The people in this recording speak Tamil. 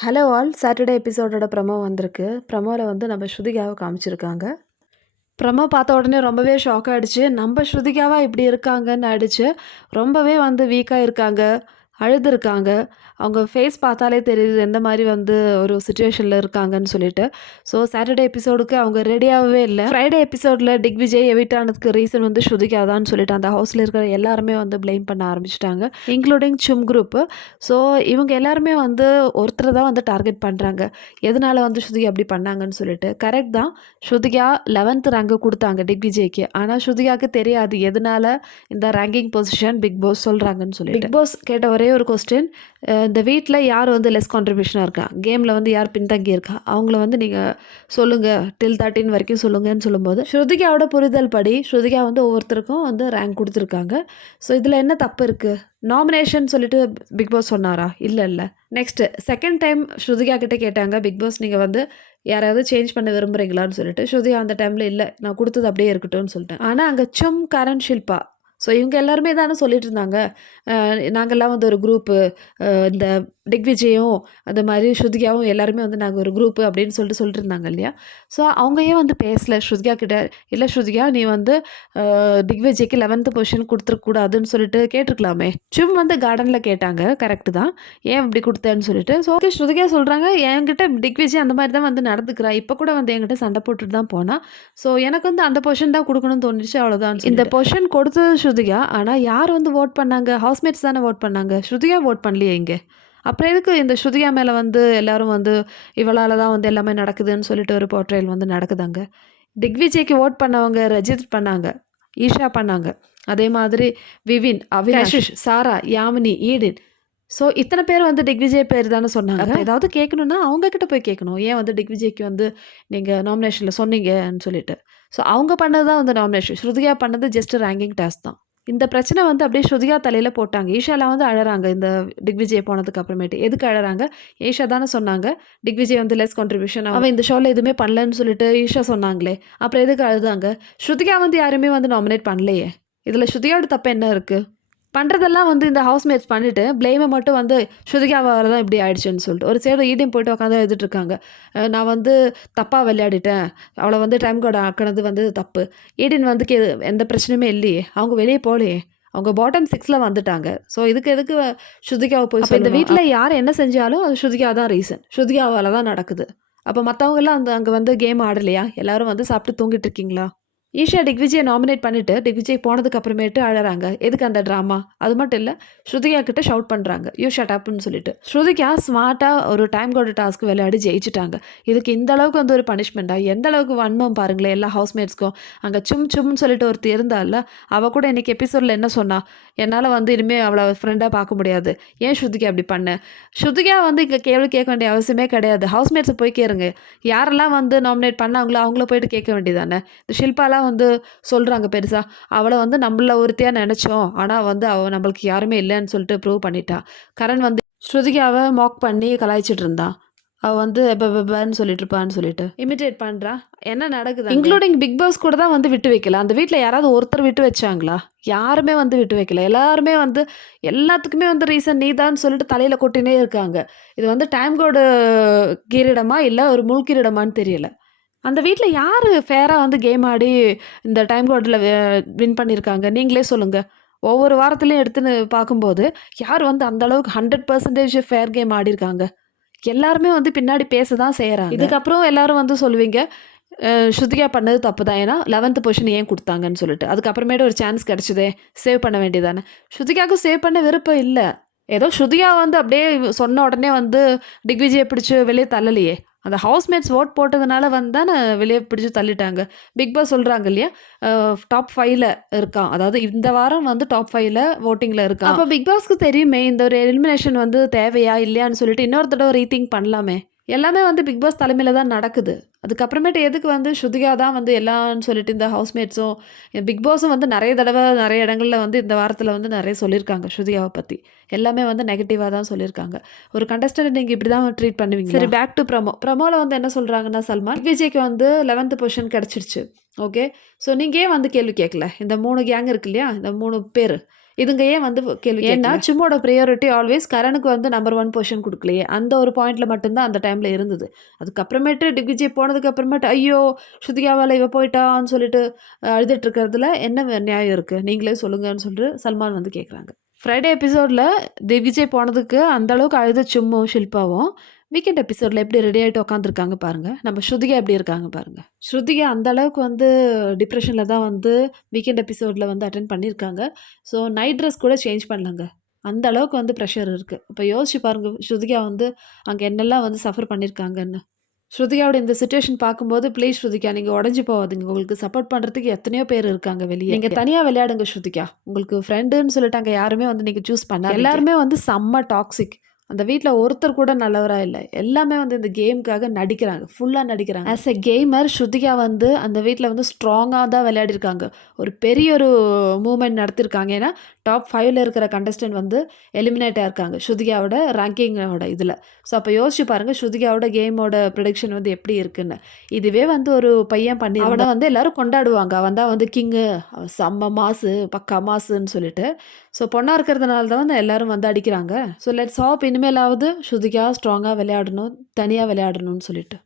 ஹலோ ஆல் சாட்டர்டே எபிசோடோட ப்ரமோ வந்திருக்கு. ப்ரமோவில் வந்து நம்ம ஸ்ருதிகாவை காமிச்சிருக்காங்க. ப்ரமோ பார்த்த உடனே ரொம்பவே ஷாக் ஆகிடுச்சு. நம்ம ஸ்ருதிகாவா இப்படி இருக்காங்கன்னு ஆயிடுச்சு. ரொம்பவே வந்து வீக்காக இருக்காங்க, அழுதுருக்காங்க. அவங்க ஃபேஸ் பார்த்தாலே தெரியுது எந்த மாதிரி வந்து ஒரு சுச்சுவேஷனில் இருக்காங்கன்னு சொல்லிட்டு. ஸோ சாட்டர்டே எபிசோடுக்கு அவங்க ரெடியாகவே இல்லை. ஃப்ரைடே எபிசோடில் டிக்விஜய் எவிட் ஆனதுக்கு ரீசன் வந்து ஸ்ருதிகா தான் சொல்லிட்டு அந்த ஹவுஸில் இருக்கிற எல்லாருமே வந்து ப்ளேம் பண்ண ஆரம்பிச்சிட்டாங்க, இன்க்ளூடிங் சும் குரூப்பு. ஸோ இவங்க எல்லாருமே வந்து ஒருத்தர் தான் வந்து டார்கெட் பண்ணுறாங்க, எதனால் வந்து ஸ்ருதிகா அப்படி பண்ணாங்கன்னு சொல்லிட்டு. கரெக்ட் தான், ஸ்ருதிகா 11th ரேங்கு கொடுத்தாங்க டிக்விஜய்க்கு. ஆனால் ஸ்ருதிகாவுக்கு தெரியாது எதனால் இந்த ரேங்கிங் பொசிஷன் பிக் பாஸ் சொல்கிறாங்கன்னு சொல்லி. பிக் பாஸ் கேட்ட ஒரே ஒரு கொஸ்டின், இந்த வீட்டில் யார் வந்து லெஸ் கான்ட்ரிபியூஷனாக இருக்கா, கேமில் வந்து யார் பின்தங்கி இருக்கா, அவங்கள வந்து நீங்கள் சொல்லுங்கள், டில் 13 வரைக்கும் சொல்லுங்கன்னு சொல்லும்போது ஸ்ருதிகாவோட புரிதல் படி ஸ்ருதிகா வந்து ஒவ்வொருத்தருக்கும் வந்து ரேங்க் கொடுத்துருக்காங்க. ஸோ இதில் என்ன தப்பு இருக்குது? நாமினேஷன் சொல்லிட்டு பிக் பாஸ் சொன்னாரா? இல்லை. நெக்ஸ்ட்டு செகண்ட் டைம் ஸ்ருதிகா கிட்டே கேட்டாங்க பிக் பாஸ், நீங்கள் வந்து யாராவது சேஞ்ச் பண்ண விரும்புகிறீங்களான்னு சொல்லிட்டு. ஸ்ருதிகா அந்த டைமில் இல்லை, நான் கொடுத்தது அப்படியே இருக்கட்டும்னு சொல்லிட்டேன். ஆனால் அங்கே சும், கரண், ஷில்பா, ஸோ இவங்க எல்லாருமே தானே சொல்லிட்டு இருந்தாங்க, நாங்கள்லாம் வந்து ஒரு குரூப்பு, இந்த டிக்விஜயும் அந்த மாதிரி ஸ்ருதிகாவும் எல்லாருமே வந்து நாங்கள் ஒரு குரூப்பு அப்படின்னு சொல்லிட்டு இருந்தாங்க இல்லையா? ஸோ அவங்க ஏன் வந்து பேசலை ஸ்ருதிகா கிட்ட? இல்லை ஸ்ருதிகா, நீ வந்து டிக்விஜய்க்கு 11th பொசிஷன் கொடுத்துருக்கூடாதுன்னு சொல்லிட்டு கேட்டிருக்கலாமே. சும் வந்து கார்டனில் கேட்டாங்க, கரெக்டு தான், ஏன் இப்படி கொடுத்தேன்னு சொல்லிட்டு. ஸோ ஓகே, ஸ்ருதிகா சொல்கிறாங்க, என்கிட்ட டிக்விஜய் அந்த மாதிரி தான் வந்து நடந்துக்கிறா, இப்போ கூட வந்து என்கிட்ட சண்டை போட்டுட்டு தான் போனால், ஸோ எனக்கு வந்து அந்த பொசிஷன் தான் கொடுக்கணும்னு தோணுச்சு, அவ்வளோதான். இந்த பொசிஷன் கொடுத்தது ஸ்ருதிகா, ஆனால் யார் வந்து ஓட் பண்ணாங்க? ஹவுஸ்மேட்ஸ் தானே ஓட் பண்ணாங்க, ஸ்ருதிகா ஓட் பண்ணலையே இங்கே. அப்புறம் எதுக்கு இந்த ஸ்ருதிகா மேலே வந்து எல்லாரும் வந்து இவளால் தான் வந்து எல்லாமே நடக்குதுன்னு சொல்லிட்டு ஒரு போர்ட்ரேல் வந்து நடக்குதாங்க. டிக்விஜய்க்கு ஓட் பண்ணவங்க ரஜித் பண்ணாங்க, ஈஷா பண்ணாங்க, அதே மாதிரி விவின், அவினாஷ், சாரா, யாமினி, ஈடின். ஸோ இத்தனை பேர் வந்து டிக்விஜய் பேர் தானே சொன்னாங்க. ஏதாவது கேட்கணுன்னா அவங்கக்கிட்ட போய் கேட்கணும், ஏன் வந்து டிக்விஜய்க்கு வந்து நீங்கள் நாமினேஷனில் சொன்னீங்கன்னு சொல்லிட்டு. ஸோ அவங்க பண்ணது தான் வந்து நாமினேஷன், ஸ்ருதிகா பண்ணது ஜஸ்ட் ரேங்கிங் டாஸ்க் தான். இந்த பிரச்சனை வந்து அப்படியே ஸ்ருதிகா தலையில் போட்டாங்க. ஈஷாலாம் வந்து அழறாங்க இந்த டிக்விஜய் போனதுக்கு அப்புறமேட்டு. எதுக்கு அழறாங்க? ஈஷா தானே சொன்னாங்க டிக்விஜய் வந்து லெஸ் கான்ட்ரிபியூஷன், அவன் இந்த ஷோவில் எதுவுமே பண்ணலன்னு சொல்லிட்டு ஈஷா சொன்னாங்களே, அப்புறம் எதுக்கு அழுதாங்க? ஸ்ருதிகா வந்து யாருமே வந்து நாமினேட் பண்ணலையே, இதில் ஸ்ருதிகாவோட தப்பு என்ன இருக்குது? பண்ணுறதெல்லாம் வந்து இந்த ஹவுஸ்மேட்ஸ் பண்ணிவிட்டு ப்ளேமை மட்டும் வந்து ஸ்ருதிகாவால் தான் இப்படி ஆயிடுச்சுன்னு சொல்லிட்டு ஒரு சைடு ஈடியம் போய்ட்டு உட்காந்து எழுதிட்டுருக்காங்க. நான் வந்து தப்பாக விளையாடிட்டேன், அவளை வந்து டைம் கோட் ஆக்கினது வந்து தப்பு. ஈடின் வந்து எந்த பிரச்சனையுமே இல்லையே, அவங்க வெளியே போகலையே, அவங்க பாட்டம் 6ல் வந்துட்டாங்க. ஸோ இதுக்கு எதுக்கு ஸ்ருதிகாவை போய் இந்த வீட்டில் யார் என்ன செஞ்சாலும் அது ஸ்ருதிகா தான் ரீசன், ஸ்ருதிகாவால் தான் நடக்குது. அப்போ மற்றவங்கெல்லாம் அங்கே வந்து கேம் ஆடலையா? எல்லோரும் வந்து சாப்பிட்டு தூங்கிட்டு இருக்கீங்களா? ஈஷா டிக்விஜயை நாமினேட் பண்ணிவிட்டு டிக்விஜய் போனதுக்கு அப்புறமேட்டு அழறாங்க, எதுக்கு அந்த ட்ராமா? அது மட்டும் இல்லை, ஸ்ருதிகா கிட்ட ஷவுட் பண்ணுறாங்க, யூ ஷட் அப்னு சொல்லிட்டு. ஸ்ருதிகா ஸ்மார்ட்டாக ஒரு டைம் கோட் டாஸ்க் விளையாடி ஜெயிச்சிட்டாங்க. இதுக்கு இந்த அளவுக்கு வந்து ஒரு பனிஷ்மெண்ட்டாக, எந்த அளவுக்கு வன்மம் பாருங்களேன் எல்லா ஹவுஸ்மேட்ஸ்க்கும். அங்கே சும்னு சொல்லிட்டு ஒருத்தி இருந்தால, அவள் கூட இன்றைக்கி எபிசோடில் என்ன சொன்னா, என்னால் வந்து இனிமேல் அவளை ஃப்ரெண்டாக பார்க்க முடியாது, ஏன் ஸ்ருதிகா அப்படி பண்ண? ஸ்ருதிகா வந்து இங்கே கேள்வி கேட்க வேண்டிய அவசியமே கிடையாது, ஹவுஸ்மேட்ஸை போய் கேளுங்க, யாரெல்லாம் வந்து நாமினேட் பண்ணாங்களோ அவங்கள போயிட்டு கேட்க வேண்டியதானே. இந்த ஷில்பாலாம் வந்து சொல்கிறாங்க பெருசாக, அவளை வந்து நம்மள ஒருத்தியாக நினச்சோம், ஆனால் வந்து அவள் நம்மளுக்கு யாருமே இல்லைன்னு சொல்லிட்டு ப்ரூவ் பண்ணிட்டா. கரண் வந்து ஸ்ருதிகாவை மாக் பண்ணி கலாய்ச்சிட்டு இருந்தான், அவள் வந்து எப்பன்னு சொல்லிட்டு இருப்பான்னு சொல்லிட்டு இமிட்டேட் பண்ணுறா. என்ன நடக்குது? இன்க்ளூடிங் பிக் பாஸ் கூட தான் வந்து விட்டு வைக்கல. அந்த வீட்டில் யாராவது ஒருத்தர் விட்டு வச்சாங்களா? யாருமே வந்து விட்டு வைக்கல. எல்லாருமே வந்து எல்லாத்துக்குமே வந்து ரீசன் நீ தான் சொல்லிட்டு தலையில் கொட்டினே இருக்காங்க. இது வந்து டைம் கோடு கிரீடமா இல்லை ஒரு முள் கிரீடமான்னு தெரியல. அந்த வீட்டில் யார் ஃபேராக வந்து கேம் ஆடி இந்த டைம் கோட்டில் வின் பண்ணியிருக்காங்க? நீங்களே சொல்லுங்கள். ஒவ்வொரு வாரத்துலையும் எடுத்துன்னு பார்க்கும்போது யார் வந்து அந்தளவுக்கு 100% ஃபேர் கேம் ஆடிருக்காங்க? எல்லாருமே வந்து பின்னாடி பேச தான் செய்கிறாங்க. இதுக்கப்புறம் எல்லோரும் வந்து சொல்லுவீங்க, ஸ்ருதிகா பண்ணது தப்பு தான், ஏன்னா 11th பொசிஷன் ஏன் கொடுத்தாங்கன்னு சொல்லிட்டு. அதுக்கப்புறமேட்டு ஒரு சான்ஸ் கிடச்சிதே, சேவ் பண்ண வேண்டியதானே. ஸ்ருதிகாவுக்கு சேவ் பண்ண விருப்பம் இல்லை. ஏதோ ஸ்ருதிகா வந்து அப்படியே சொன்ன உடனே வந்து டிக்விஜயை பிடிச்சி வெளியே தள்ளலையே, அந்த ஹவுஸ்மேட்ஸ் ஓட் போட்டதுனால வந்து தானே வெளியே பிடிச்சி தள்ளிட்டாங்க. பிக் பாஸ் சொல்கிறாங்க இல்லையா, டாப் 5ல் இருக்கான், அதாவது இந்த வாரம் வந்து டாப் 5ல் ஓட்டிங்கில் இருக்கான். அப்போ பிக் பாஸ்க்கு தெரியுமே இந்த ஒரு எலிமினேஷன் வந்து தேவையா இல்லையான்னு சொல்லிட்டு இன்னொரு தடவை ரீதிங்க் பண்ணலாமே. எல்லாமே வந்து பிக் பாஸ் தலைமையில் தான் நடக்குது. அதுக்கப்புறமேட்டு எதுக்கு வந்து ஸ்ருதிகா தான் வந்து எல்லான்னு சொல்லிட்டு இந்த ஹவுஸ்மேட்ஸும் பிக் பாஸும் வந்து நிறைய தடவை நிறைய இடங்களில் வந்து இந்த வாரத்தில் வந்து நிறைய சொல்லியிருக்காங்க ஸ்ருதிகாவை பற்றி. எல்லாமே வந்து நெகட்டிவாக தான் சொல்லியிருக்காங்க. ஒரு கண்டஸ்டன்ட் நீங்கள் இப்படி தான் ட்ரீட் பண்ணுவீங்க. சரி, பேக் டு ப்ரமோவில் வந்து என்ன சொல்கிறாங்கன்னா, சல்மான் விஜய்க்கு வந்து 11th பொசிஷன் கிடச்சிருச்சு. ஓகே, ஸோ நீங்கள் ஏன் வந்து கேள்வி கேட்கல? இந்த 3 கேங் இருக்கு இல்லையா, இந்த 3 பேர் இதுங்க ஏன் வந்து கேள்வி ஏன்னா சிம்மோட ப்ரையாரிட்டி ஆல்வேஸ் கரனுக்கு வந்து நம்பர் 1 பொசிஷன் குடுக்கலையே. அந்த ஒரு பாயிண்ட்ல மட்டும் தான் அந்த டைம்ல இருந்தது. அதுக்கப்புறமேட்டு திக்விஜய் போனதுக்கு அப்புறமேட்டு, ஐயோ! ஸ்ருதிகாவால இவ போயிட்டான்னு சொல்லிட்டு அழுதுட்டு இருக்கிறதுல என்ன நியாயம் இருக்கு? நீங்களே சொல்லுங்கன்னு சொல்லிட்டு சல்மான் வந்து கேட்குறாங்க. ஃப்ரைடே எபிசோட்ல திக்விஜய் போனதுக்கு அந்த அளவுக்கு அழுத சிம்மும், ஷில்பாவும் வீக்கெண்ட் எபிசோட்ல எப்படி ரெடி ஆயிட்டு உட்காந்துருக்காங்க பாருங்க. நம்ம ஸ்ருதிகா எப்படி இருக்காங்க பாருங்க. ஸ்ருதிகா அந்த அளவுக்கு வந்து டிப்ரஷன்ல தான் வந்து வீக்கெண்ட் எபிசோட்ல வந்து அட்டெண்ட் பண்ணியிருக்காங்க. ஸோ நைட் ட்ரெஸ் கூட சேஞ்ச் பண்ணலங்க. அந்த அளவுக்கு வந்து ப்ரெஷர் இருக்கு. இப்ப யோசிச்சு பாருங்க ஸ்ருதிகா வந்து அங்க என்னெல்லாம் வந்து சஃபர் பண்ணியிருக்காங்கன்னு. ஸ்ருதிகாவோட இந்த சிச்சுவேஷன் பார்க்கும்போது, ப்ளீஸ் ஸ்ருதிகா நீங்க உடைஞ்சு போகாதீங்க. உங்களுக்கு சப்போர்ட் பண்றதுக்கு எத்தனையோ பேர் இருக்காங்க வெளிய. நீங்க தனியா விளையாடுங்க ஸ்ருதிகா. உங்களுக்கு ஃப்ரெண்டுன்னு சொல்லிட்டு அங்க யாருமே வந்து நீங்க சூஸ் பண்ணாதீங்க. எல்லாருமே வந்து செம்ம டாக்ஸிக். அந்த வீட்ல ஒருத்தர் கூட நல்லவரா இல்ல. எல்லாமே வந்து இந்த கேம்க்காக நடிக்கிறாங்க. ஃபுல்லா நடிக்கிறாங்க. ஆஸ் எ கேமர் ஸ்ருதிகா வந்து அந்த வீட்ல வந்து ஸ்ட்ராங்கா தான் விளையாடிருக்காங்க. ஒரு பெரிய ஒரு மூவ்மெண்ட் நடத்திருக்காங்க. ஏன்னா, டாப் 5ல இருக்கிற கண்டஸ்டன்ட் வந்து எலிமினேட் ஆயிருக்காங்க. ஸ்ருதிகாவோட ரேங்கிங்கோட இதுல. ஸோ அப்ப யோசிச்சு பாருங்க ஸ்ருதிகாவோட கேமோட ப்ரிடிக்ஷன் வந்து எப்படி இருக்குன்னு. இதுவே வந்து ஒரு பையன் பண்ணியிருந்தா அவன வந்து எல்லாரும் கொண்டாடுவாங்க. அவன் தான் வந்து கிங்கு. அவன் செம்ம மாசு, பக்கா மாசுன்னு சொல்லிட்டு. ஸோ பொண்ணா இருக்கிறதுனால தான் வந்து எல்லாரும் வந்து அடிக்கிறாங்க. ஸோ லெட்ஸ் ஹோப் இனிமேலாவது ஸ்ருதிகா ஸ்ட்ராங்கா விளையாடணும், தனியா விளையாடணும்னு சொல்லிட்டு.